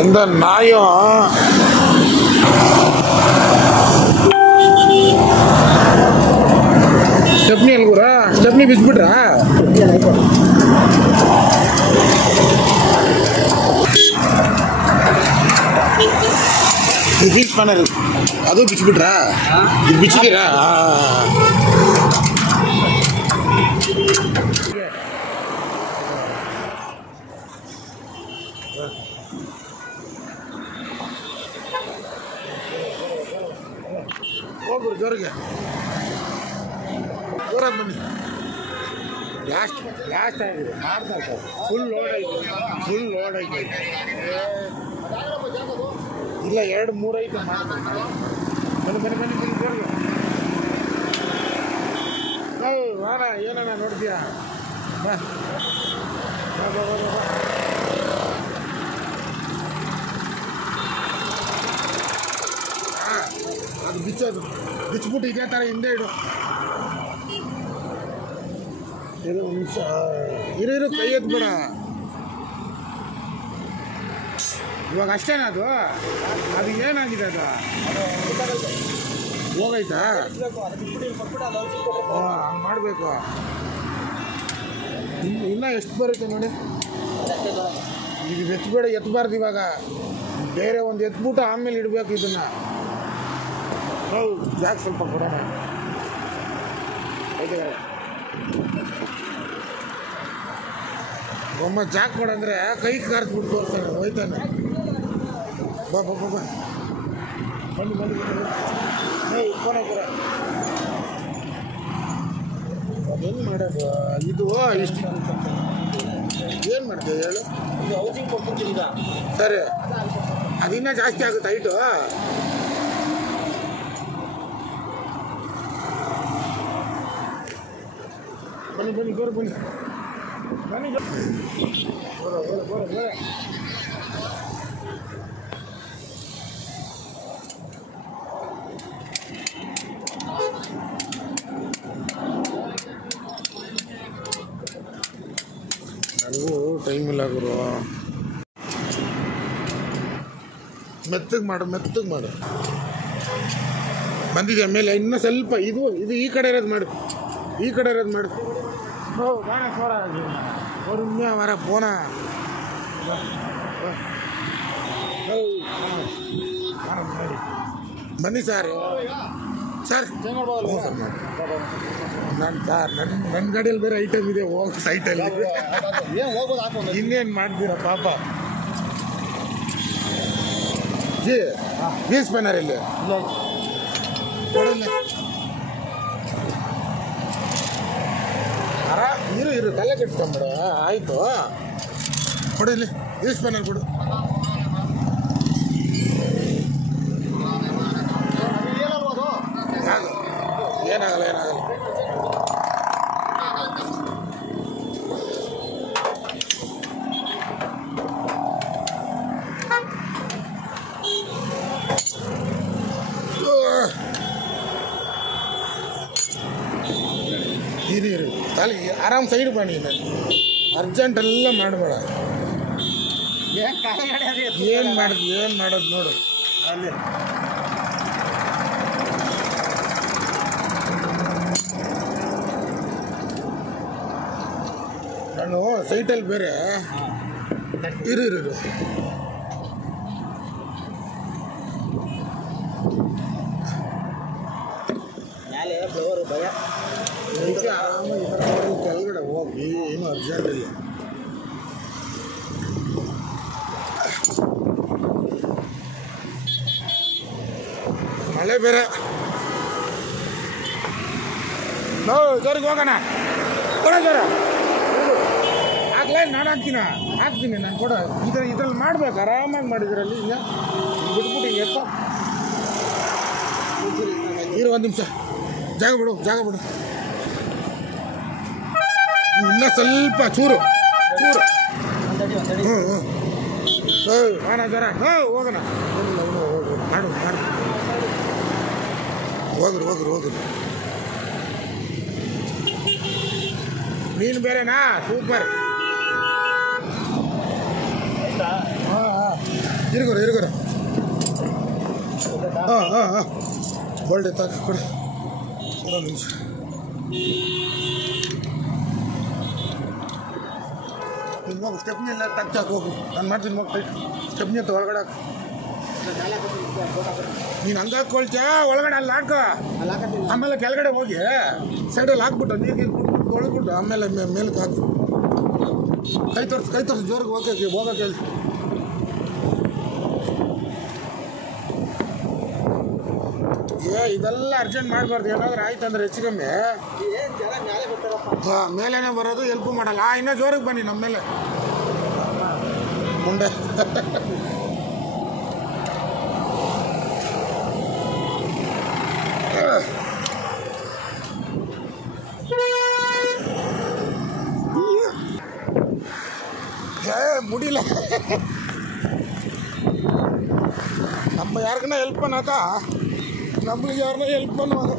எந்த நாயும் stepney ಅಲ್ಗುರ stepney ಬಿಚ್ಬಿಟ್ರಾ beach spanner ಅದು ಬಿಚ್ಬಿಟ್ರಾ ಇದು ಬಿಚ್ಚಿದ್ದೀರಾ ಹೋಗ್ರು ಜೋರಿಗೆ ಜೋರಾಗಿ ಬನ್ನಿ ಲಾಸ್ಟ್ ಆಗಿದೆ ಮಾಡ್ತಾರೆ ಸರ್ ಫುಲ್ ಲೋಡ್ ಐತೆ ಇಲ್ಲ 2-3 ಐತೆ ಬನ್ನಿ ಜೋರಿಗೆ ವಾರ ಏನಣ್ಣ ನೋಡ್ತೀಯಾ ಬಾ ಅದು ಬಿಚ್ಚೋದು ಬಿಚ್ಚಿಬಿಟ್ಟು ಇದೇ ಥರ ಹಿಂದೆ ಇಡು ಇರು ನಿಮಿಷ ಇರು ಕೈ ಎತ್ಬೇಡ ಇವಾಗ ಅಷ್ಟೇನಾ ಅದು ಏನಾಗಿದೆ ಅದು ಹೋಗೈತಾ ಹಂಗೆ ಮಾಡಬೇಕು ಇನ್ನೂ ಎಷ್ಟು ಬರುತ್ತೆ ನೋಡಿ ಇದು ಎತ್ತಬೇಡ ಎತ್ತಬಾರ್ದು ಇವಾಗ ಬೇರೆ ಒಂದು ಎತ್ಬಿಟ್ಟು ಆಮೇಲೆ ಇಡಬೇಕು ಇದನ್ನು ಹೌದು ಜಾಕ್ ಸ್ವಲ್ಪ ಕೊಡೋಣ ಒಮ್ಮ ಜಾಕ್ ಕೊಡಂದ್ರೆ ಕೈ ಕಾರ್ಸ್ಬಿಟ್ಟು ತೋರಿಸ್ತಾನೆ ಹೋಯ್ತಾನೆ ಬಾ ಬನ್ನಿ ಕೊಡ ಅದೇನು ಮಾಡೋದು ಇದು ಇಷ್ಟು ಏನು ಮಾಡ್ತೀವಿ ಹೇಳು ಹೌಸಿಂಗ್ ಕೊಟ್ಬಿಡ್ತೀವಿ ಈಗ ಸರಿ ಅದಿನ್ನೂ ಜಾಸ್ತಿ ಆಗುತ್ತೆ ಹೈಟು ಬನ್ನಿ ಗೋರ ಬನ್ನಿ ನನಗೂ ಟೈಮ್ ಇಲ್ಲ ಗುರು ಮೆತ್ತಗೆ ಮಾಡು ಬಂದಿದೆ ಮೇಲೆ ಇನ್ನೂ ಸ್ವಲ್ಪ ಇದು ಈ ಕಡೆ ಇರೋದು ಮಾಡು பொறுமையாக வர போனா ಬನ್ನಿ ಸರ್ ನನ್ನ ಗಾಡಿಯಲ್ಲಿ ಬೇರೆ ಐಟಮ್ ಇದೆ ಹೋಗೋ ಸೈಟಲ್ಲಿ ಇನ್ನೇನು ಮಾಡ್ತೀರ ಪಾಪ ಜಿ ಬೀಸ್ ಸ್ಪನ್ನರ್ ಇಲ್ಲಿ ಕೊಡಲ್ಲ ಇರು ತಲೆ ಕೆಡ್ಸ್ಕೊಂಬೇಡ ಆಯಿತು ಕೊಡು ಇಲ್ಲಿ ಬೀಸ್ ಸ್ಪನ್ನರ್ ಕೊಡು ಏನಾಗಲ್ಲ ಇರು ತಲೆ ಆರಾಮ್ ಸೈಡ್ ಬನ್ನಿ ಅರ್ಜೆಂಟ್ ಎಲ್ಲ ಮಾಡಬೇಡ ಏನು ಮಾಡೋದು ನೋಡು ಅಲ್ಲಿ ನಾನು ಸೈಟಲ್ಲಿ ಬೇರೆ ಇರು ಭಯ ಆರಾಮಾಗಿ ಕೆಳಗಡೆ ಹೋಗಿ ಏನು ಅರ್ಜೆಂಟ್ ಇಲ್ಲ ಮಳೆ ಬೇರೆ ಜೋರಿಗೆ ಹೋಗೋಣ ಕೊಡ ಜೋರ ಆಗ್ಲೇ ನಾನು ಹಾಕ್ತೀನಿ ನಾನು ಕೊಡ ಇದ್ರಲ್ಲಿ ಮಾಡ್ಬೇಕು ಆರಾಮಾಗಿ ಮಾಡಿದ್ರಲ್ಲಿ ಈಗ ಬಿಟ್ಬಿಟ್ಟು ಹಿಂಗೆ ಎತ್ತ ಇರು ಒಂದು ನಿಮಿಷ ಜಾಗ ಬಿಡು ಇನ್ನೂ ಸ್ವಲ್ಪ ಚೂರು ಹೋಗೋಣ ಜರ ಹೋಗೋಣ ಮಾಡು ಹೋಗ್ರು ಮೀನು ಬೇರೆನಾ ಸೂಪರ್ ಇರುಗುರ ಹಾಂ ಒಳ್ಳೆ ತಗ ಕೊಡಿ ಇನ್ನೊಂದು ನಿಮಿಷ. ನೀನು ಹೋಗು ಸ್ಟೆಪ್ನಿ ಎಲ್ಲ ತಗ್ಸಾಕು ಹೋಗು, ನಾನು ಮಾಡ್ತೀನಿ ಹೋಗಿ ಟೈಟ್ ಸ್ಟೆಪ್ನಿ ಅಂತ ಒಳಗಡೆ ಹಾಕು. ನೀನು ಹಂಗೆ ಹಾಕ್ಕೊಳ್ತೀಯ ಒಳಗಡೆ ಅಲ್ಲಿ ಹಾಕ, ಆಮೇಲೆ ಕೆಳಗಡೆ ಹೋಗಿ ಸೈಡಲ್ಲಿ ಹಾಕ್ಬಿಟ್ಟು ನೀರಿಗೆ ತೊಳೆದ್ಬಿಟ್ಟು ಆಮೇಲೆ ಮೇಲಕ್ಕೆ ಹಾಕು. ಕೈ ತೋರಿಸು ಜೋರಿಗೆ ಹೋಗೋಕೆ ಹೇಳಿ. ಇದೆಲ್ಲ ಅರ್ಜೆಂಟ್ ಮಾಡಬಾರ್ದು, ಏನಾದರೂ ಆಯ್ತು ಅಂದ್ರೆ ಹೆಚ್ಚು ಕಮ್ಮಿ ಮೇಲೇನೆ ಬರೋದು, ಹೆಲ್ಪ್ ಮಾಡಲ್ಲ. ಇನ್ನೂ ಜೋರಿಗೆ ಬನ್ನಿ ನಮ್ಮ ಮೇಲೆ ಮುಂದೆ. முடியல நம்ம யாருக்குன்னா ஹெல்ப் பண்ணாக்கா நம்மளுக்கு யாருன்னா ஹெல்ப் பண்ணுவாங்க.